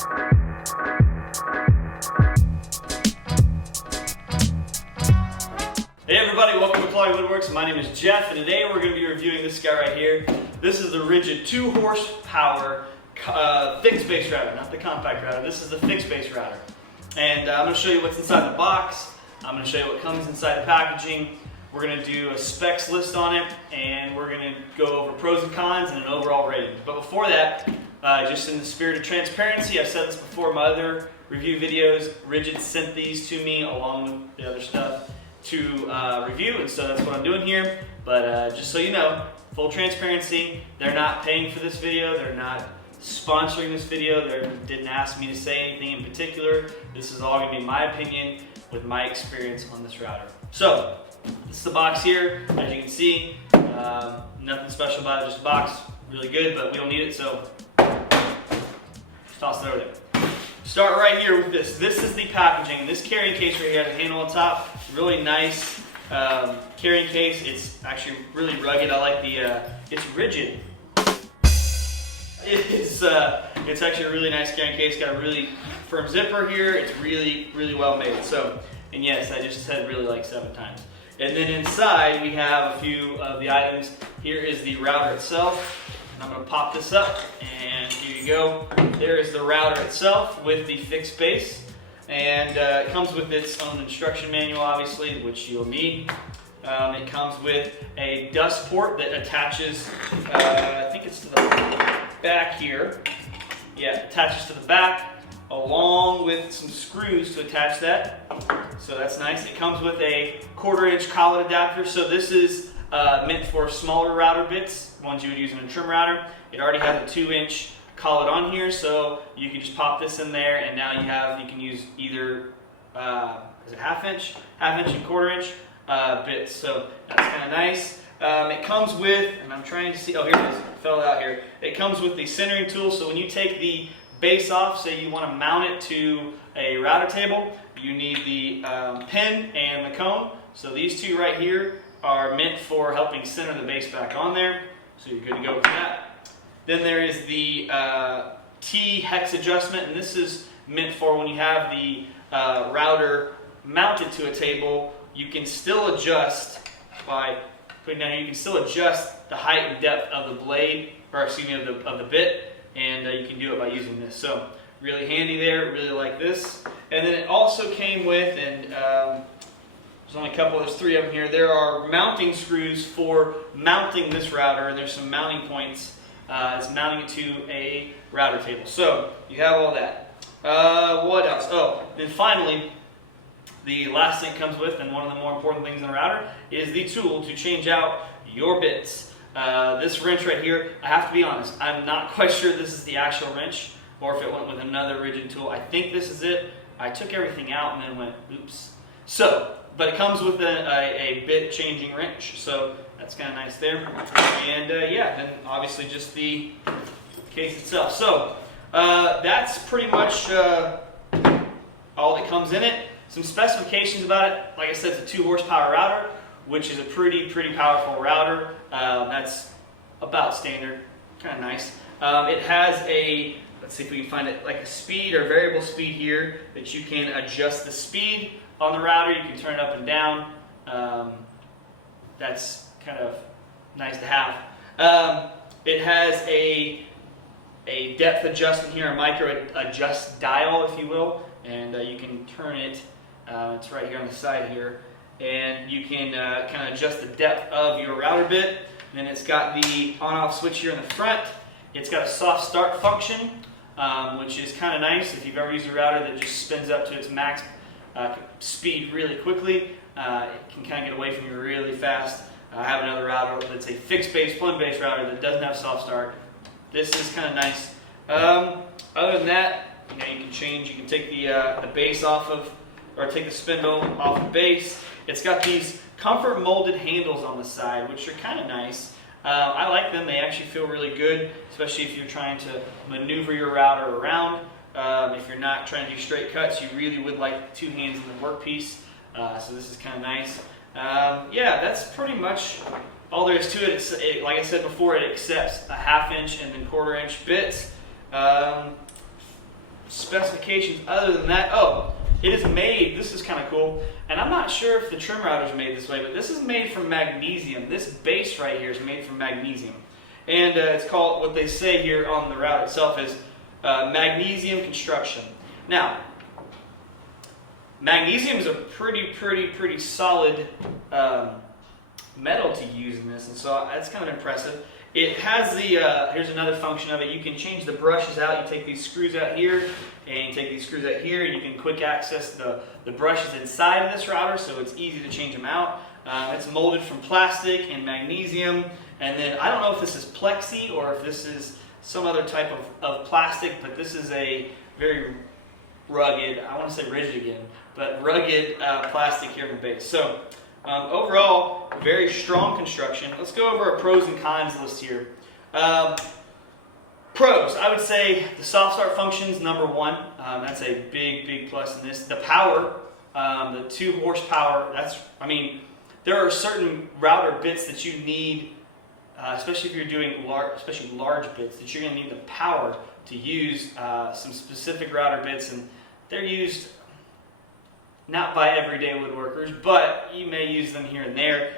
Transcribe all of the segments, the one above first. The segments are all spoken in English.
Hey everybody, welcome to Claudia Woodworks. My name is Jeff, and today we're going to be reviewing this guy right here. This is the Ridgid 2 horsepower fixed base router, not the compact router. This is the fixed base router. And I'm going to show you what's inside the box. I'm going to show you what comes inside the packaging. We're going to do a specs list on it, and we're going to go over pros and cons and an overall rating. But before that, just in the spirit of transparency, I've said this before in my other review videos, Ridgid sent these to me along with the other stuff to review, and so that's what I'm doing here. But just so you know, full transparency, they're not paying for this video, they're not sponsoring this video, they didn't ask me to say anything in particular. This is all going to be my opinion with my experience on this router. So, this is the box here, as you can see. Nothing special about it, just a box, really good, but we don't need it, so just toss it over there. Start right here with this. This is the packaging. This carrying case right here has a handle on top. Really nice carrying case. It's actually really rugged. I like the, it's Ridgid. It's actually a really nice carrying case. Got a really firm zipper here. It's really, really well made. So, and yes, I just said really like 7 times. And then inside we have a few of the items. Here is the router itself. And I'm going to pop this up, and here you go. There is the router itself with the fixed base. And it comes with its own instruction manual, obviously, which you'll need. It comes with a dust port that attaches, I think it's to the back here. Yeah, it attaches to the back, along with some screws to attach that. So that's nice. It comes with a 1/4-inch collet adapter. So this is meant for smaller router bits, ones you would use in a trim router. It already has a 2-inch collet on here, so you can just pop this in there, and now you can use either is it 1/2 inch and 1/4-inch bits. So that's kind of nice. It comes with, and I'm trying to see, oh here it is, it fell out here. It comes with the centering tool, so when you take the base off, say you want to mount it to a router table, you need the pin and the cone. So these two right here are meant for helping center the base back on there, so you're good to go with that. Then there is the T Hex Adjustment, and this is meant for when you have the router mounted to a table, you can still adjust by putting down here, you can still adjust the height and depth of the blade, or excuse me, of the bit, and you can do it by using this. So really handy there, really like this. And then it also came with, and there's only a couple, there's 3 of them here, there are mounting screws for mounting this router. There's some mounting points. It's mounting it to a router table. So you have all that. What else? Oh, then finally, the last thing it comes with, and one of the more important things in a router, is the tool to change out your bits. This wrench right here, I have to be honest, I'm not quite sure this is the actual wrench, or if it went with another Ridgid tool. I think this is it. I took everything out and then went, oops. So, but it comes with a bit changing wrench, so that's kind of nice there. And yeah, then obviously just the case itself. So that's pretty much all that comes in it. Some specifications about it. Like I said, it's a 2 horsepower router, which is a pretty powerful router. That's about standard, kind of nice. It has a, let's see if we can find it, like a speed or variable speed here that you can adjust the speed on the router. You can turn it up and down. That's kind of nice to have. It has a depth adjustment here, a micro adjust dial, if you will, and you can turn it. It's right here on the side here, and you can kind of adjust the depth of your router bit. Then it's got the on-off switch here in the front. It's got a soft start function, which is kind of nice if you've ever used a router that just spins up to its max speed really quickly. It can kind of get away from you really fast. I have another router that's a fixed base, plumb base router that doesn't have soft start. This is kind of nice. Other than that, you can change. You can take the base off of, or take the spindle off the base. It's got these comfort molded handles on the side, which are kind of nice. I like them. They actually feel really good, especially if you're trying to maneuver your router around. If you're not trying to do straight cuts, you really would like 2 hands in the workpiece. So this is kind of nice. Yeah, that's pretty much all there is to it. Like I said before, it accepts a 1/2 inch and then 1/4 inch bits. specifications other than that. Oh, it is made, this is kind of cool, and I'm not sure if the trim router is made this way, but this is made from magnesium. This base right here is made from magnesium. And it's called, what they say here on the router itself is magnesium construction. Now, magnesium is a pretty solid metal to use in this, and so that's kind of impressive. It has the, here's another function of it, you can change the brushes out. You take these screws out here, and you take these screws out here, and you can quick access the brushes inside of this router, so it's easy to change them out. It's molded from plastic and magnesium, and then I don't know if this is plexi or if this is some other type of plastic, but this is a very rugged, I want to say rigid again, but rugged plastic here in the base. So overall, very strong construction. Let's go over a pros and cons list here. Pros, I would say the soft start function is number one. That's a big plus in this. The power, the 2 horsepower, I mean, there are certain router bits that you need, especially if you're doing large bits, that you're going to need the power to use some specific router bits, and they're used not by everyday woodworkers, but you may use them here and there.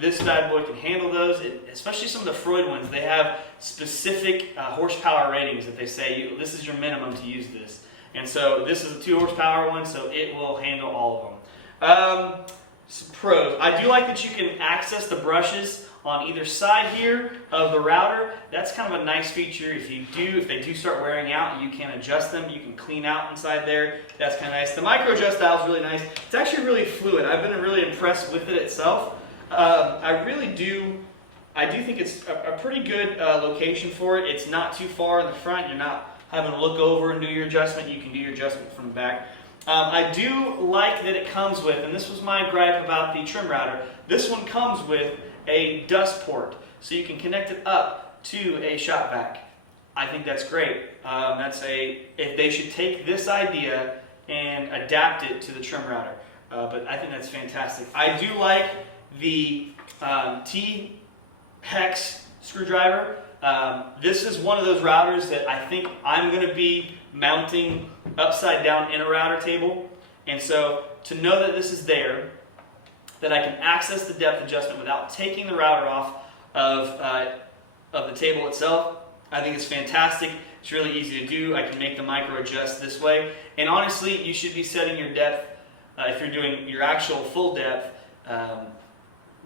This bad boy can handle those, especially some of the Freud ones. They have specific horsepower ratings that they say, this is your minimum to use this. And so this is a 2 horsepower one, so it will handle all of them. Some pros. I do like that you can access the brushes on either side here of the router. That's kind of a nice feature. If they do start wearing out, you can adjust them. You can clean out inside there. That's kind of nice. The micro adjust dial is really nice. It's actually really fluid. I've been really impressed with it itself. I do think it's a pretty good location for it. It's not too far in the front. You're not having to look over and do your adjustment. You can do your adjustment from the back. I do like that it comes with, and this was my gripe about the trim router, this one comes with a dust port, so you can connect it up to a shop vac. I think that's great. If they should take this idea and adapt it to the trim router, but I think that's fantastic. I do like the T-Hex screwdriver. This is one of those routers that I think I'm going to be mounting upside down in a router table, and so to know that this is there, that I can access the depth adjustment without taking the router off of the table itself, I think it's fantastic. It's really easy to do. I can make the micro adjust this way, and honestly, you should be setting your depth, if you're doing your actual full depth,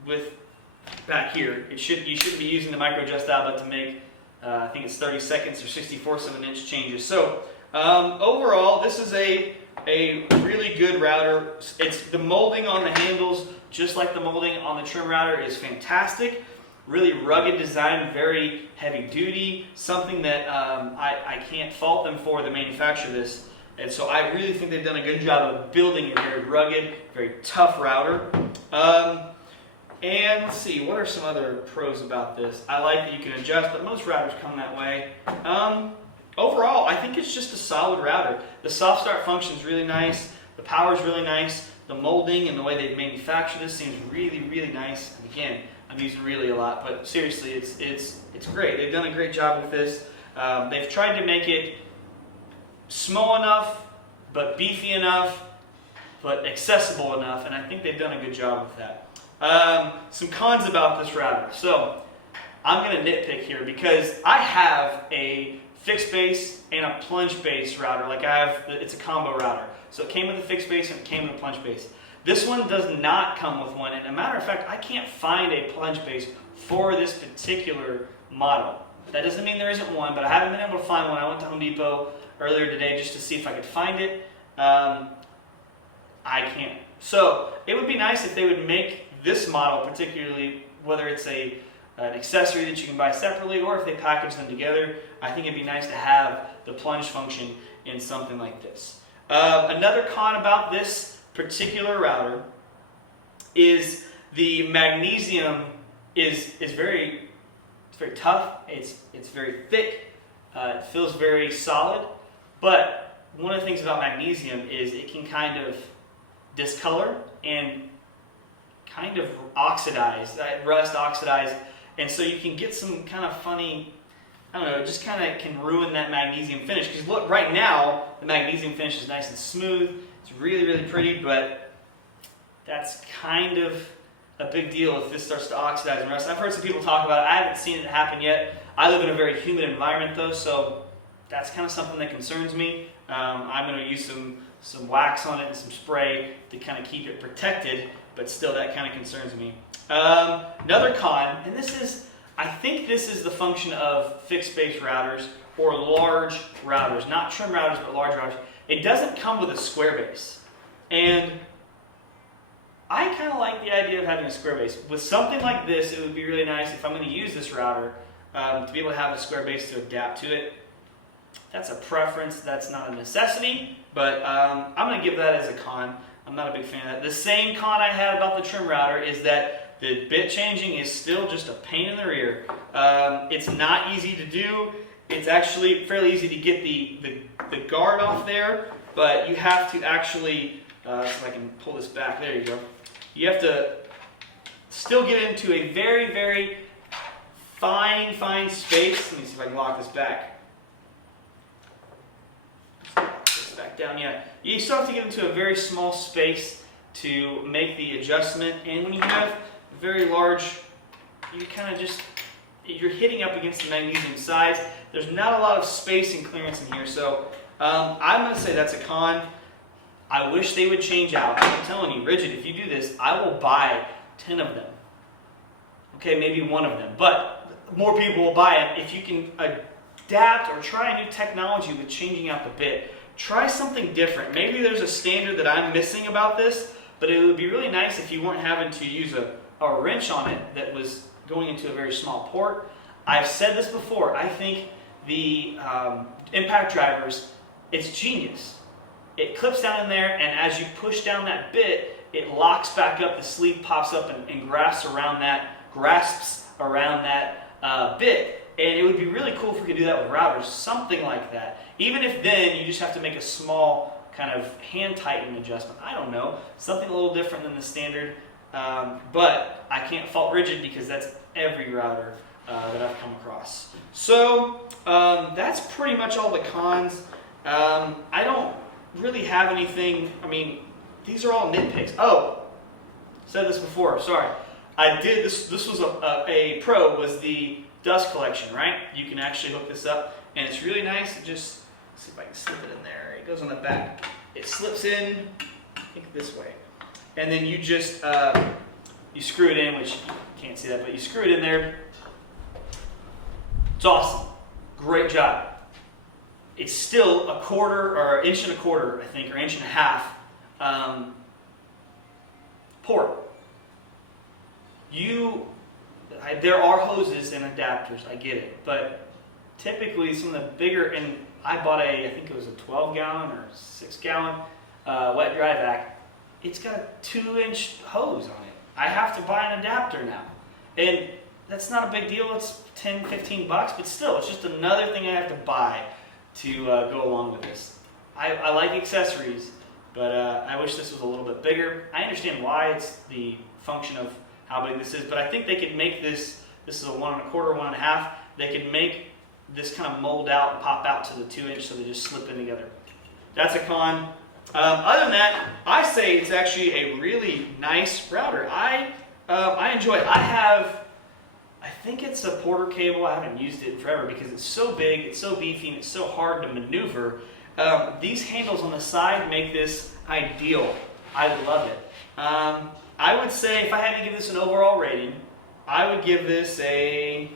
with back here. You shouldn't be using the micro adjust dial, but to make, I think it's 30 seconds or 64ths of an inch changes. So overall, this is a really good router. The molding on the handles, just like the molding on the trim router, is fantastic. Really rugged design, very heavy duty, something that I can't fault them for, the manufacturer of this. And so I really think they've done a good job of building a very rugged, very tough router. And let's see, what are some other pros about this? I like that you can adjust, but most routers come that way. Overall, I think it's just a solid router. The soft start function is really nice. The power is really nice. The molding and the way they manufacture this seems really nice. And again, I'm using really a lot, but seriously, it's great. They've done a great job with this. They've tried to make it small enough, but beefy enough, but accessible enough, and I think they've done a good job with that. Some cons about this router. So I'm going to nitpick here because I have a fixed base and a plunge base router. It's a combo router. So it came with a fixed base and it came with a plunge base. This one does not come with one, and as a matter of fact, I can't find a plunge base for this particular model. That doesn't mean there isn't one, but I haven't been able to find one. I went to Home Depot earlier today just to see if I could find it. I can't. So it would be nice if they would make this model, particularly whether it's an accessory that you can buy separately or if they package them together. I think it'd be nice to have the plunge function in something like this. Another con about this particular router is the magnesium is very tough. It's very thick. It feels very solid. But one of the things about magnesium is it can kind of discolor and kind of oxidize, rust, oxidize, and so you can get some kind of funny I don't know, it just kind of can ruin that magnesium finish. Because look, right now, the magnesium finish is nice and smooth. It's really, really pretty, but that's kind of a big deal if this starts to oxidize and rust. I've heard some people talk about it. I haven't seen it happen yet. I live in a very humid environment though, so that's kind of something that concerns me. I'm going to use some wax on it and some spray to kind of keep it protected, but still that kind of concerns me. Another con, and I think this is the function of fixed base routers or large routers, not trim routers, but large routers. It doesn't come with a square base. And I kind of like the idea of having a square base. With something like this, it would be really nice if I'm going to use this router to be able to have a square base to adapt to it. That's a preference, that's not a necessity, but I'm going to give that as a con. I'm not a big fan of that. The same con I had about the trim router is that the bit changing is still just a pain in the rear. It's not easy to do. It's actually fairly easy to get the guard off there, but you have to actually, so I can pull this back, there you go. You have to still get into a very, very fine space. Let me see if I can lock this back. Lock this back down, yeah. You still have to get into a very small space to make the adjustment, and when you have very large, you kind of just, you're hitting up against the magnesium sides. There's not a lot of space and clearance in here, so I'm going to say that's a con. I wish they would change out. I'm telling you, Ridgid, if you do this, I will buy 10 of them. Okay, maybe one of them, but more people will buy it. If you can adapt or try a new technology with changing out the bit, try something different. Maybe there's a standard that I'm missing about this, but it would be really nice if you weren't having to use a wrench on it that was going into a very small port. I've said this before, I think the impact drivers, it's genius. It clips down in there, and as you push down that bit, it locks back up, the sleeve pops up and grasps around that bit. And it would be really cool if we could do that with routers, something like that. Even if then you just have to make a small kind of hand tighten adjustment. I don't know, something a little different than the standard. But I can't fault Ridgid because that's every router that I've come across. So that's pretty much all the cons. I don't really have anything. I mean, these are all nitpicks. Oh, said this before. Sorry, I did this. This was a pro. Was the dust collection, right? You can actually hook this up, and it's really nice. Just see if I can slip it in there. It goes on the back. It slips in, I think this way. And then you just, you screw it in, which you can't see that, but you screw it in there. It's awesome. Great job. It's still a quarter, or inch and a quarter, I think, or inch and a half port. There are hoses and adapters, I get it, but typically some of the bigger, and I bought I think it was a 12-gallon or 6-gallon wet dry vac. It's got a 2-inch hose on it. I have to buy an adapter now. And that's not a big deal. It's 10, 15 bucks, but still, it's just another thing I have to buy to go along with this. I like accessories, but I wish this was a little bit bigger. I understand why it's the function of how big this is, but I think they could make this is a 1 1/4, 1 1/2. They could make this kind of mold out and pop out to the 2-inch so they just slip in together. That's a con. Other than that, I say it's actually a really nice router. I enjoy it. I think it's a Porter cable. I haven't used it in forever because it's so big, it's so beefy, and it's so hard to maneuver. These handles on the side make this ideal. I love it. I would say if I had to give this an overall rating, I would give this a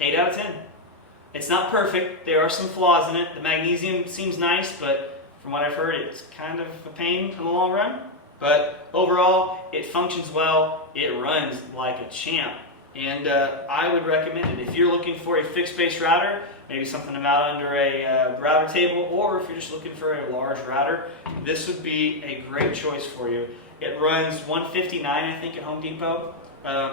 8 out of 10. It's not perfect. There are some flaws in it. The magnesium seems nice, but from what I've heard, it's kind of a pain in the long run. But overall, it functions well. It runs like a champ. And I would recommend it. If you're looking for a fixed base router, maybe something about under a router table, or if you're just looking for a large router, this would be a great choice for you. It runs $159, I think, at Home Depot.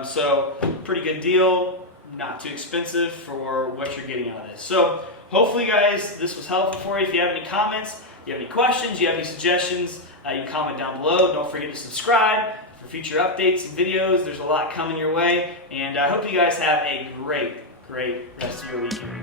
So pretty good deal. Not too expensive for what you're getting out of this. So hopefully, guys, this was helpful for you. If you have any comments, you have any questions, you have any suggestions, you can comment down below. Don't forget to subscribe for future updates and videos. There's a lot coming your way. And I hope you guys have a great great rest of your weekend.